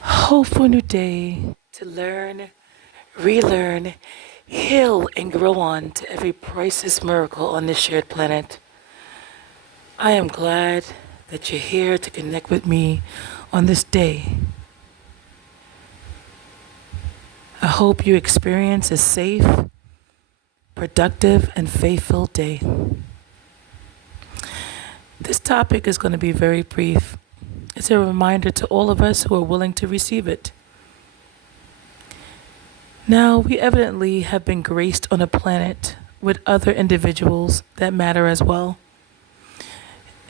Hopeful new day to learn, relearn, heal, and grow on to every priceless miracle on this shared planet. I am glad that you're here to connect with me on this day. I hope you experience a safe, productive, and faithful day. This topic is going to be very brief. It's a reminder to all of us who are willing to receive it. Now, we evidently have been graced on a planet with other individuals that matter as well.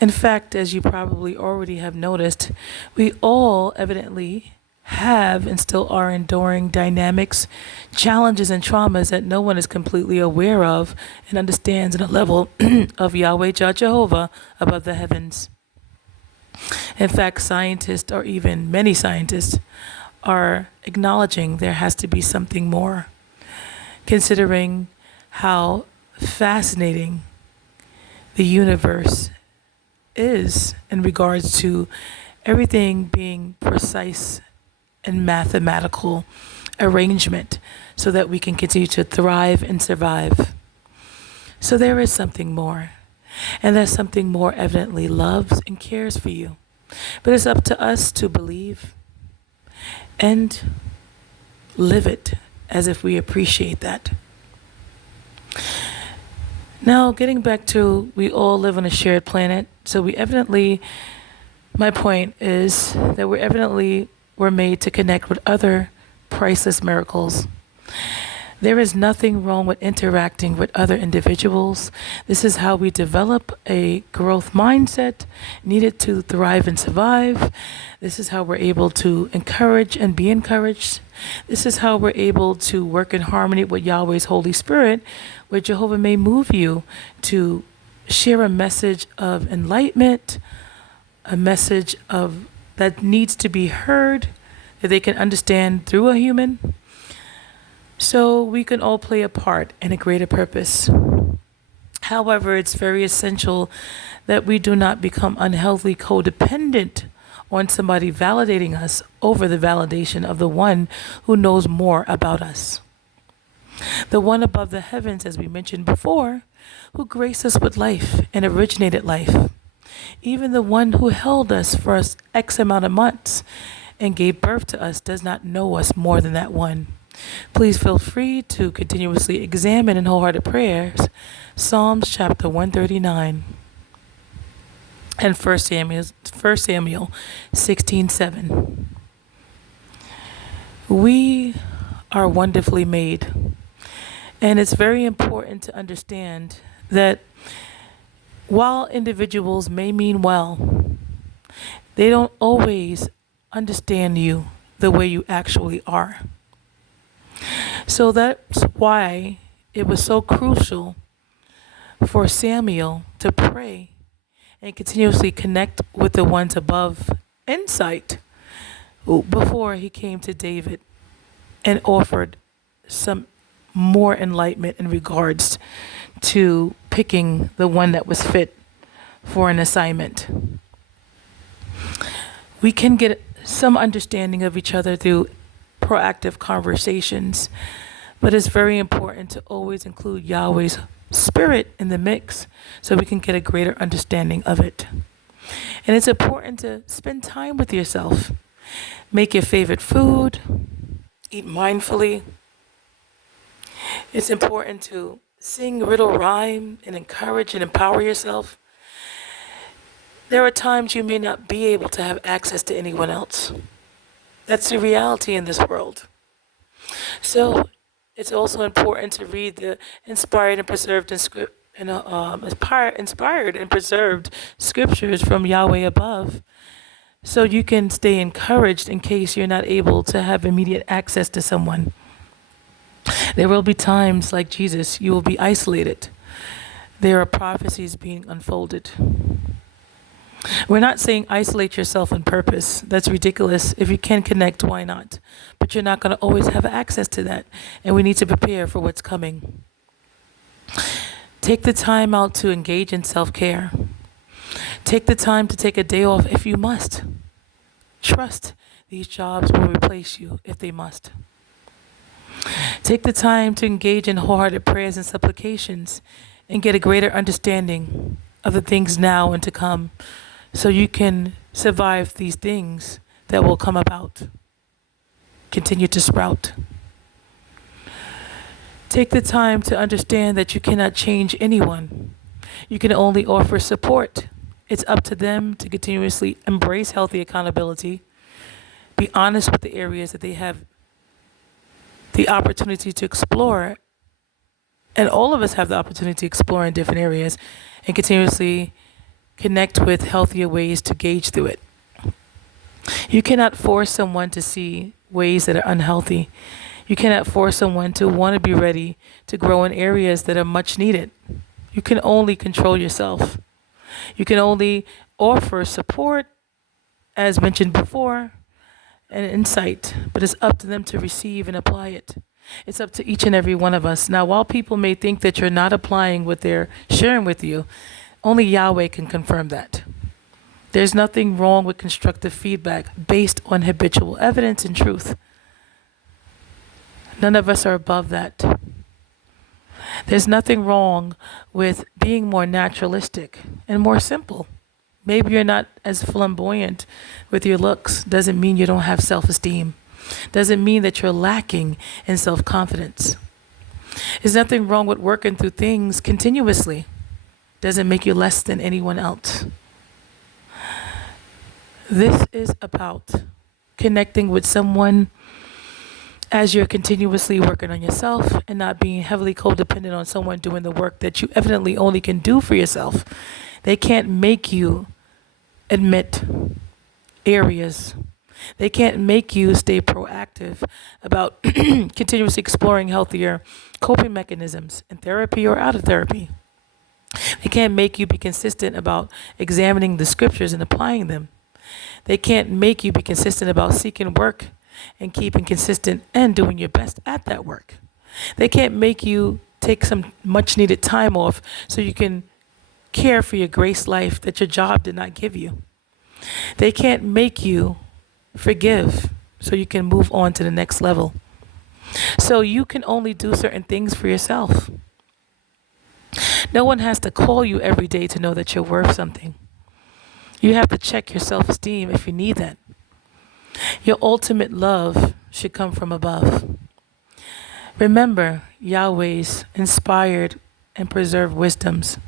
In fact, as you probably already have noticed, we all evidently have and still are enduring dynamics, challenges, and traumas that no one is completely aware of and understands at a level of Yahweh Jah Jehovah above the heavens. In fact, scientists, or even many scientists, are acknowledging there has to be something more, considering how fascinating the universe is in regards to everything being precise and mathematical arrangement so that we can continue to thrive and survive. So there is something more. And that something more evidently loves and cares for you. But it's up to us to believe and live it as if we appreciate that. Now, getting back to we all live on a shared planet, so my point is that we're made to connect with other priceless miracles. There is nothing wrong with interacting with other individuals. This is how we develop a growth mindset needed to thrive and survive. This is how we're able to encourage and be encouraged. This is how we're able to work in harmony with Yahweh's Holy Spirit, where Jehovah may move you to share a message of enlightenment, a message of that needs to be heard, that they can understand through a human, so we can all play a part in a greater purpose. However, it's very essential that we do not become unhealthily codependent on somebody validating us over the validation of the one who knows more about us. The one above the heavens, as we mentioned before, who graced us with life and originated life. Even the one who held us for X amount of months and gave birth to us does not know us more than that one. Please feel free to continuously examine in wholehearted prayers Psalms chapter 139 and 1 Samuel 16:7. We are wonderfully made, and it's very important to understand that while individuals may mean well, they don't always understand you the way you actually are. So that's why it was so crucial for Samuel to pray and continuously connect with the ones above insight before he came to David and offered some more enlightenment in regards to picking the one that was fit for an assignment. We can get some understanding of each other through proactive conversations, but it's very important to always include Yahweh's spirit in the mix so we can get a greater understanding of it. And it's important to spend time with yourself. Make your favorite food, eat mindfully. It's important to sing, riddle, rhyme, and encourage and empower yourself. There are times you may not be able to have access to anyone else. That's the reality in this world. So it's also important to read the inspired and preserved scriptures from Yahweh above, so you can stay encouraged in case you're not able to have immediate access to someone. There will be times, like Jesus, you will be isolated. There are prophecies being unfolded. We're not saying isolate yourself on purpose. That's ridiculous. If you can connect, why not? But you're not going to always have access to that. And we need to prepare for what's coming. Take the time out to engage in self-care. Take the time to take a day off if you must. trust these jobs will replace you if they must. Take the time to engage in wholehearted prayers and supplications and get a greater understanding of the things now and to come so you can survive these things that will come about. Continue to sprout. Take the time to understand that you cannot change anyone. You can only offer support. It's up to them to continuously embrace healthy accountability, be honest with the areas that they have the opportunity to explore, and all of us have the opportunity to explore in different areas, and continuously connect with healthier ways to gauge through it. You cannot force someone to see ways that are unhealthy. You cannot force someone to want to be ready to grow in areas that are much needed. You can only control yourself. You can only offer support, as mentioned before, and insight, but it's up to them to receive and apply it. It's up to each and every one of us. Now, while people may think that you're not applying what they're sharing with you, only Yahweh can confirm that. There's nothing wrong with constructive feedback based on habitual evidence and truth. None of us are above that. There's nothing wrong with being more naturalistic and more simple. Maybe you're not as flamboyant with your looks. Doesn't mean you don't have self-esteem. Doesn't mean that you're lacking in self-confidence. There's nothing wrong with working through things continuously. Doesn't make you less than anyone else. This is about connecting with someone as you're continuously working on yourself and not being heavily codependent on someone doing the work that you evidently only can do for yourself. They can't make you admit areas. They can't make you stay proactive about continuously exploring healthier coping mechanisms in therapy or out of therapy. They can't make you be consistent about examining the scriptures and applying them. They can't make you be consistent about seeking work and keeping consistent and doing your best at that work. They can't make you take some much needed time off so you can care for your grace life that your job did not give you. They can't make you forgive so you can move on to the next level. So you can only do certain things for yourself. No one has to call you every day to know that you're worth something. You have to check your self-esteem if you need that. Your ultimate love should come from above. Remember Yahweh's inspired and preserved wisdoms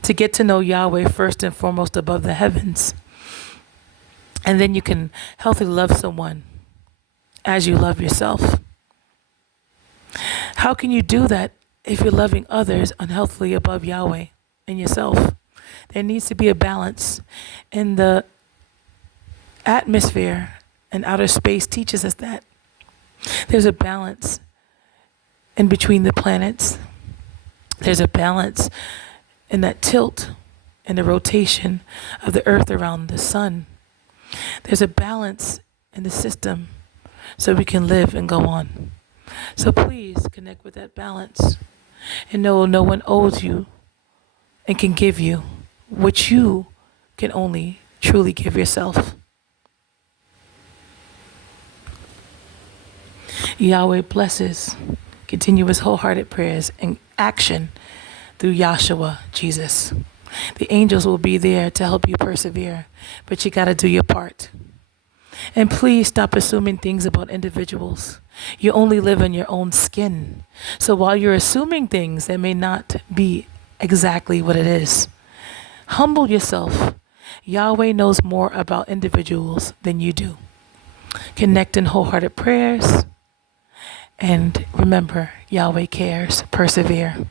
to get to know Yahweh first and foremost above the heavens. And then you can healthily love someone as you love yourself. How can you do that if you're loving others unhealthily above Yahweh and yourself? There needs to be a balance. And the atmosphere and outer space teaches us that. There's a balance in between the planets. There's a balance in that tilt and the rotation of the earth around the sun. There's a balance in the system so we can live and go on. So please connect with that balance and know no one owes you and can give you what you can only truly give yourself. Yahweh blesses continuous wholehearted prayers and action through Yahshua, Jesus. The angels will be there to help you persevere, but you got to do your part. And please stop assuming things about individuals. You only live in your own skin. So while you're assuming things that may not be exactly what it is, humble yourself. Yahweh knows more about individuals than you do. Connect in wholehearted prayers. And remember, Yahweh cares. Persevere.